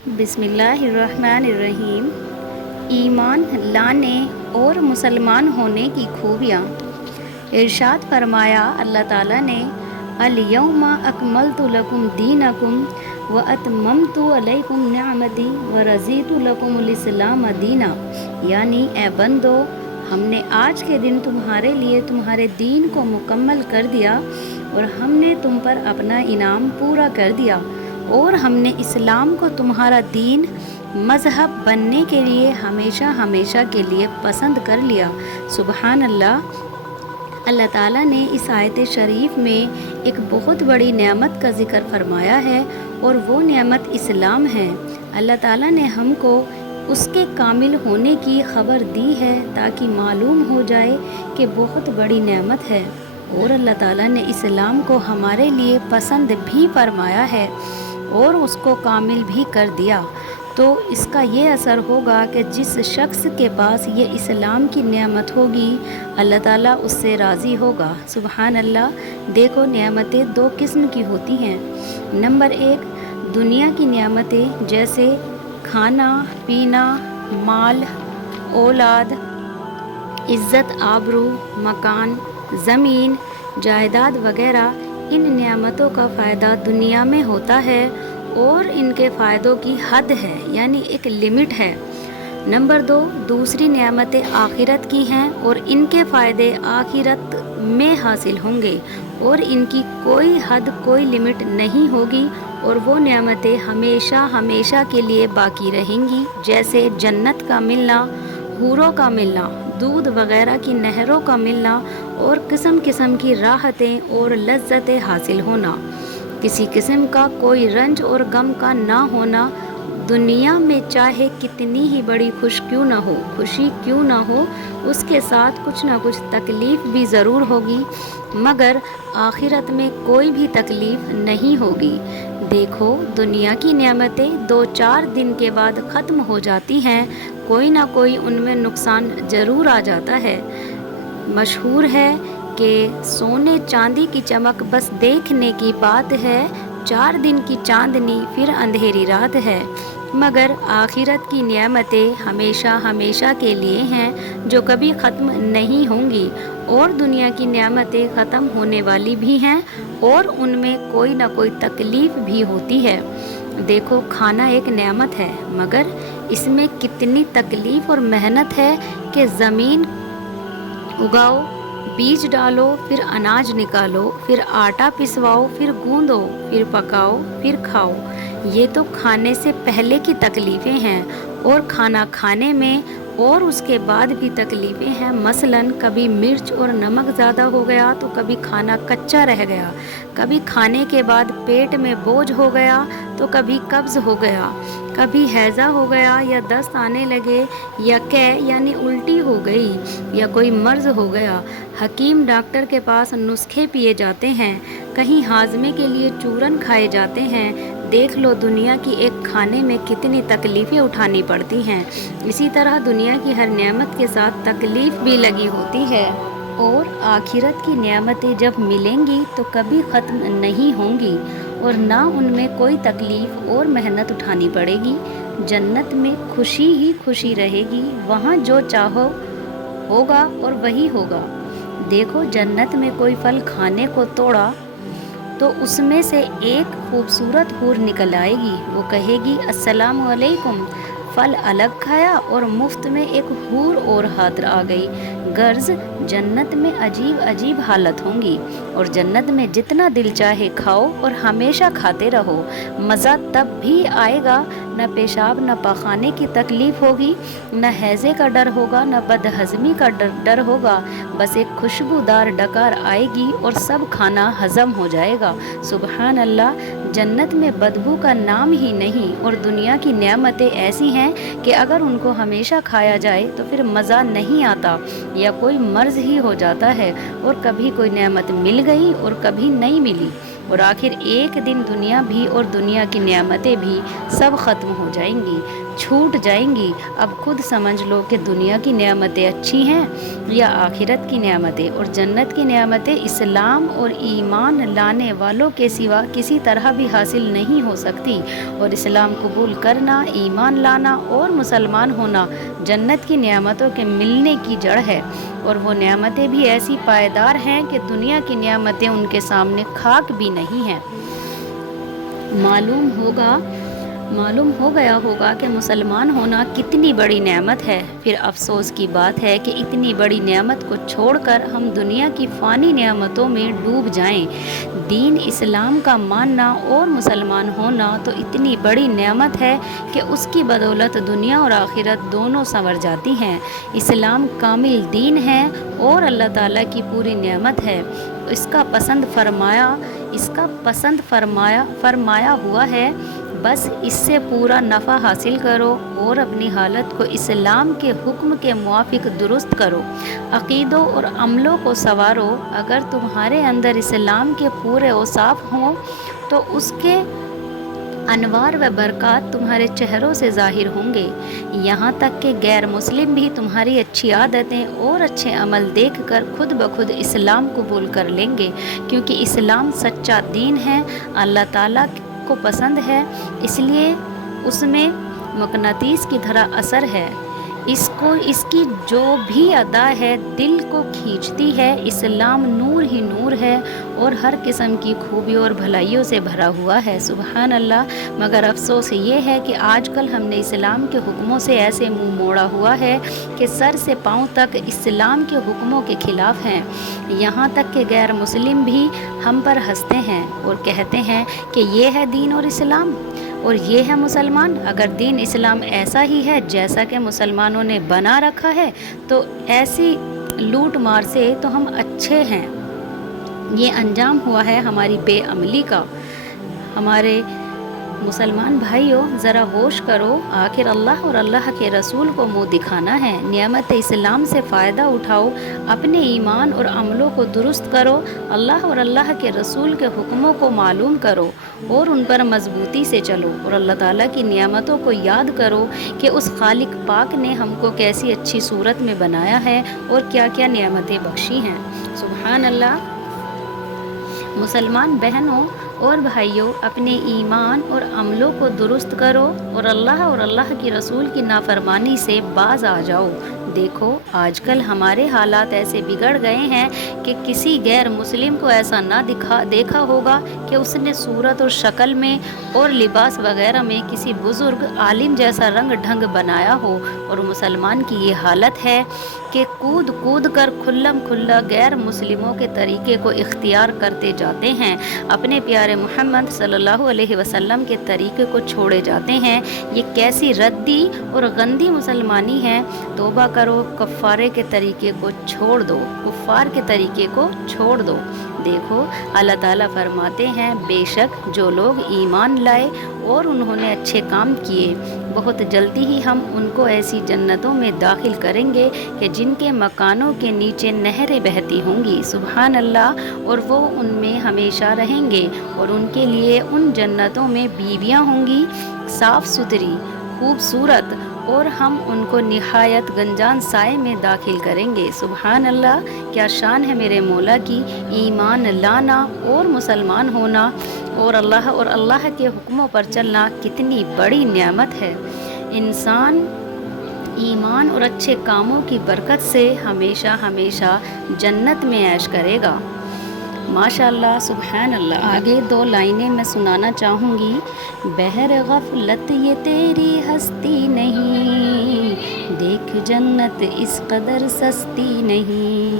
बिस्मिल्लाहिर्रहमानिर्रहीम। ईमान लाने और मुसलमान होने की खूबियाँ। इरशाद फरमाया अल्लाह ताला ने, अल-यौमा अकमलतु लकुम दीनकुम व अतममतु अलैकुम निअमती व रज़ीतु लकुमुल इस्लाम दीना। यानी ए बंदो, हमने आज के दिन तुम्हारे लिए तुम्हारे दीन को मुकम्मल कर दिया और हमने तुम पर अपना इनाम पूरा कर दिया और हमने इस्लाम को तुम्हारा दीन मज़हब बनने के लिए हमेशा हमेशा के लिए पसंद कर लिया। सुबहान अल्लाह। अल्लाह ताला ने इस आयत शरीफ में एक बहुत बड़ी नेमत का ज़िक्र फरमाया है और वो नेमत इस्लाम है। अल्लाह ताला ने हमको उसके कामिल होने की ख़बर दी है ताकि मालूम हो जाए कि बहुत बड़ी नेमत है। और अल्लाह ताला ने इस्लाम को हमारे लिए पसंद भी फरमाया है और उसको कामिल भी कर दिया। तो इसका ये असर होगा कि जिस शख्स के पास ये इस्लाम की नेमत होगी, अल्लाह ताला उससे राज़ी होगा। सुबहान अल्लाह। देखो, नेमतें दो किस्म की होती हैं। नंबर एक, दुनिया की नेमतें जैसे खाना पीना, माल, औलाद, इज़्ज़त, आबरू, मकान, ज़मीन, जायदाद वगैरह। इन नेमतों का फ़ायदा दुनिया में होता है और इनके फ़ायदों की हद है, यानी एक लिमिट है। नंबर दो, दूसरी नेमतें आखिरत की हैं और इनके फ़ायदे आखिरत में हासिल होंगे और इनकी कोई हद, कोई लिमिट नहीं होगी और वो नेमतें हमेशा हमेशा के लिए बाकी रहेंगी। जैसे जन्नत का मिलना, हूरों का मिलना, दूध वगैरह की नहरों का मिलना और किस्म किस्म की राहतें और लज्जतें हासिल होना। किसी किस्म का कोई रंज और गम का ना होना। दुनिया में चाहे कितनी ही बड़ी खुशी क्यों ना हो, उसके साथ कुछ ना कुछ तकलीफ़ भी ज़रूर होगी, मगर आखिरत में कोई भी तकलीफ़ नहीं होगी। देखो, दुनिया की नेमतें 2-4 दिन के बाद ख़त्म हो जाती हैं, कोई ना कोई उनमें नुकसान ज़रूर आ जाता है। मशहूर है कि सोने चांदी की चमक बस देखने की बात है, 4 दिन की चांदनी फिर अंधेरी रात है। मगर आखिरत की नेमतें हमेशा हमेशा के लिए हैं, जो कभी ख़त्म नहीं होंगी। और दुनिया की नेमतें ख़त्म होने वाली भी हैं और उनमें कोई ना कोई तकलीफ़ भी होती है। देखो, खाना एक नेमत है, मगर इसमें कितनी तकलीफ़ और मेहनत है कि ज़मीन उगाओ, बीज डालो, फिर अनाज निकालो, फिर आटा पिसवाओ, फिर गूंदो, फिर पकाओ, फिर खाओ। ये तो खाने से पहले की तकलीफ़ें हैं और खाना खाने में और उसके बाद भी तकलीफ़ें हैं। मसलन कभी मिर्च और नमक ज़्यादा हो गया तो कभी खाना कच्चा रह गया, कभी खाने के बाद पेट में बोझ हो गया तो कभी कब्ज़ हो गया, कभी हैज़ा हो गया या दस्त आने लगे या यानी उल्टी हो गई या कोई मर्ज़ हो गया। हकीम डॉक्टर के पास नुस्खे पिए जाते हैं, कहीं हाजमे के लिए चूरन खाए जाते हैं। देख लो, दुनिया की एक खाने में कितनी तकलीफ़ें उठानी पड़ती हैं। इसी तरह दुनिया की हर नेमत के साथ तकलीफ़ भी लगी होती है और आखिरत की नेमतें जब मिलेंगी तो कभी ख़त्म नहीं होंगी और ना उनमें कोई तकलीफ़ और मेहनत उठानी पड़ेगी। जन्नत में खुशी ही खुशी रहेगी, वहाँ जो चाहो होगा और वही होगा। देखो, जन्नत में कोई फल खाने को तोड़ा तो उसमें से एक खूबसूरत हूर निकल आएगी। वो कहेगी, अस्सलामु अलैकुम। फल अलग खाया और मुफ्त में एक हूर और हाथ आ गई। गर्ज जन्नत में अजीब अजीब हालत होंगी और जन्नत में जितना दिल चाहे खाओ और हमेशा खाते रहो। मज़ा तब भी आएगा, न पेशाब न पखाने की तकलीफ़ होगी, न हैज़े का डर होगा, न बदहज़मी का डर होगा। बस एक खुशबूदार डकार आएगी और सब खाना हज़म हो जाएगा। सुबहान अल्लाह। जन्नत में बदबू का नाम ही नहीं और दुनिया की नेमतें ऐसी हैं कि अगर उनको हमेशा खाया जाए तो फिर मज़ा नहीं आता या कोई मर्ज़ ही हो जाता है और कभी कोई नेमत मिल गई और कभी नहीं मिली और आखिर एक दिन दुनिया भी और दुनिया की नेमतें भी सब ख़त्म हो जाएंगी। छूट जाएंगी। अब खुद समझ लो कि दुनिया की नेमतें अच्छी हैं या आखिरत की नेमतें। और जन्नत की नेमतें इस्लाम और ईमान लाने वालों के सिवा किसी तरह भी हासिल नहीं हो सकती। और इस्लाम कबूल करना, ईमान लाना और मुसलमान होना जन्नत की नेमतों के मिलने की जड़ है। और वो नेमतें भी ऐसी पायदार हैं कि दुनिया की नेमतें उनके सामने खाक भी नहीं हैं। मालूम हो गया होगा कि मुसलमान होना कितनी बड़ी नेमत है। फिर अफसोस की बात है कि इतनी बड़ी नेमत को छोड़कर हम दुनिया की फ़ानी नेमतों में डूब जाएं। दीन इस्लाम का मानना और मुसलमान होना तो इतनी बड़ी नेमत है कि उसकी बदौलत दुनिया और आखिरत दोनों संवर जाती हैं। इस्लाम कामिल दीन है और अल्लाह ताला की पूरी नेमत है। इसका पसंद फरमाया हुआ है। बस इससे पूरा नफ़ा हासिल करो और अपनी हालत को इस्लाम के हुक्म के मुआफिक दुरुस्त करो। अक़ीदों और अमलों को संवारो। अगर तुम्हारे अंदर इस्लाम के पूरे औसाफ हों तो उसके अनवार व बरक़ात तुम्हारे चेहरों से ज़ाहिर होंगे। यहाँ तक कि गैर मुस्लिम भी तुम्हारी अच्छी आदतें और अच्छे अमल देखकर खुद ब खुद इस्लाम कबूल कर लेंगे, क्योंकि इस्लाम सच्चा दीन है, अल्लाह ताला को पसंद है, इसलिए उसमें मकनातीस की तरह असर है। इसकी जो भी अदा है दिल को खींचती है। इस्लाम नूर ही नूर है और हर किस्म की खूबियों और भलाइयों से भरा हुआ है। सुबहान अल्लाह। मगर अफसोस ये है कि आजकल हमने इस्लाम के हुक्मों से ऐसे मुंह मोड़ा हुआ है कि सर से पांव तक इस्लाम के हुक्मों के खिलाफ हैं। यहाँ तक कि गैर मुस्लिम भी हम पर हंसते हैं और कहते हैं कि ये है दीन और इस्लाम और ये है मुसलमान। अगर दीन इस्लाम ऐसा ही है जैसा कि मुसलमानों ने बना रखा है तो ऐसी लूट मार से तो हम अच्छे हैं। ये अंजाम हुआ है हमारी बेअमली का। हमारे मुसलमान भाइयों, ज़रा होश करो। आखिर अल्लाह और अल्लाह के रसूल को मुँह दिखाना है। नियमत इस्लाम से फ़ायदा उठाओ, अपने ईमान और अमलों को दुरुस्त करो, अल्लाह और अल्लाह के रसूल के हुक्मों को मालूम करो और उन पर मजबूती से चलो। और अल्लाह ताला की नियामतों को याद करो कि उस खालिक पाक ने हमको कैसी अच्छी सूरत में बनाया है और क्या क्या नियामतें बख्शी हैं। सुभान अल्लाह। मुसलमान बहनों और भाइयों, अपने ईमान और अमलों को दुरुस्त करो और अल्लाह की रसूल की नाफरमानी से बाज आ जाओ। देखो, आजकल हमारे हालात ऐसे बिगड़ गए हैं कि किसी गैर मुस्लिम को ऐसा ना देखा होगा कि उसने सूरत और शक्ल में और लिबास वगैरह में किसी बुज़ुर्ग आलिम जैसा रंग ढंग बनाया हो। और मुसलमान की ये हालत है कि कूद कूद कर खुल्लम खुल्ला गैर मुस्लिमों के तरीके को इख्तियार करते जाते हैं, अपने प्यारे मोहम्मद सल्लल्लाहु अलैहि वसल्लम के तरीके को छोड़े जाते हैं। ये कैसी रद्दी और गंदी मुसलमानी है। तौबा करो, कफ़ारे के तरीके को छोड़ दो, कुफ़ार के तरीके को छोड़ दो। देखो, अल्लाह ताला फरमाते हैं, बेशक जो लोग ईमान लाए और उन्होंने अच्छे काम किए, बहुत जल्दी ही हम उनको ऐसी जन्नतों में दाखिल करेंगे कि जिनके मकानों के नीचे नहरें बहती होंगी। सुभान अल्लाह। और वो उनमें हमेशा रहेंगे और उनके लिए उन जन्नतों में बीवियां होंगी साफ़ सुथरी खूबसूरत, और हम उनको निहायत गंजान साए में दाखिल करेंगे। सुभान अल्लाह। क्या शान है मेरे मौला की। ईमान लाना और मुसलमान होना और अल्लाह के हुक्मों पर चलना कितनी बड़ी नेमत है। इंसान ईमान और अच्छे कामों की बरकत से हमेशा हमेशा जन्नत में ऐश करेगा। माशाअल्लाह, सुभान अल्लाह। आगे दो लाइनें मैं सुनाना चाहूँगी। बहर गफलत ये तेरी हस्ती नहीं, देख जन्नत इस कदर सस्ती नहीं,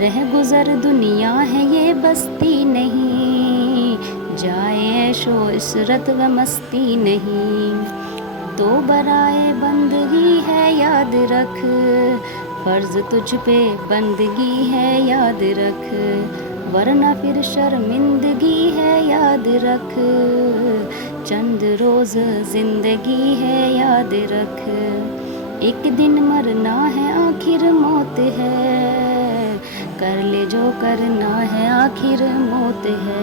रह गुज़र दुनिया है ये बस्ती नहीं, जाए ऐशो इसरत व मस्ती नहीं, तो बराए बंदगी है याद रख, फ़र्ज़ तुझ पे बंदगी है याद रख, वरना फिर शर्मिंदगी है याद रख, चंद रोज़ ज़िंदगी है याद रख, एक दिन मरना है आखिर मौत है, कर ले जो करना है आखिर मौत है,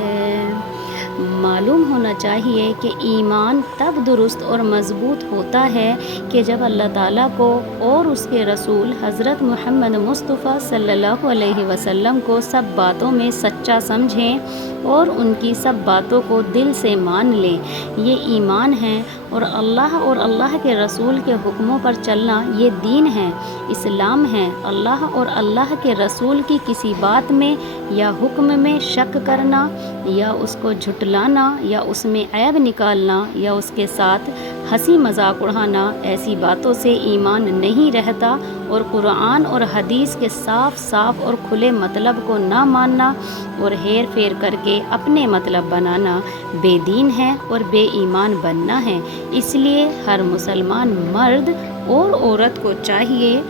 معلوم ہونا چاہیے کہ ایمان تب درست اور مضبوط ہوتا ہے کہ جب اللہ تعالیٰ کو اور اس کے رسول حضرت محمد مصطفیٰ صلی اللہ علیہ وسلم کو سب باتوں میں سچا سمجھیں اور ان کی سب باتوں کو دل سے مان لیں۔ یہ ایمان ہے اور اللہ کے رسول کے حکموں پر چلنا یہ دین ہے، اسلام ہے۔ اللہ اور اللہ کے رسول کی کسی بات میں یا حکم میں شک کرنا یا اس کو جھٹلانا یا اس میں عیب نکالنا یا اس کے ساتھ ہنسی مذاق اڑانا، ایسی باتوں سے ایمان نہیں رہتا، اور قرآن اور حدیث کے صاف اور کھلے مطلب کو نہ ماننا اور ہیر پھیر کر کے اپنے مطلب بنانا بے دین ہے اور بے ایمان بننا ہے۔ اس لیے ہر مسلمان مرد اور عورت کو چاہیے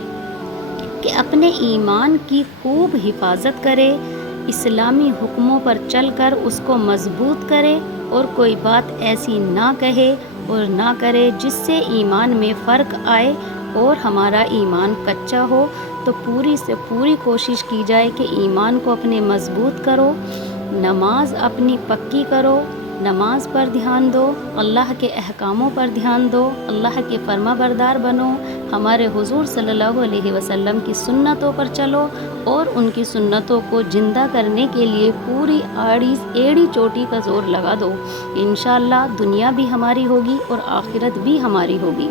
کہ اپنے ایمان کی خوب حفاظت کرے، اسلامی حکموں پر چل کر اس کو مضبوط کرے اور کوئی بات ایسی نہ کہے اور نہ کرے جس سے ایمان میں فرق آئے اور ہمارا ایمان کچا ہو۔ تو پوری سے پوری کوشش کی جائے کہ ایمان کو اپنے مضبوط کرو، نماز اپنی پکی کرو، نماز پر دھیان دو، اللہ کے احکاموں پر دھیان دو، اللہ کے فرما بردار بنو، ہمارے حضور صلی اللہ علیہ وسلم کی سنتوں پر چلو اور ان کی سنتوں کو زندہ کرنے کے لیے پوری ایڑی چوٹی کا زور لگا دو۔ انشاءاللہ دنیا بھی ہماری ہوگی اور آخرت بھی ہماری ہوگی۔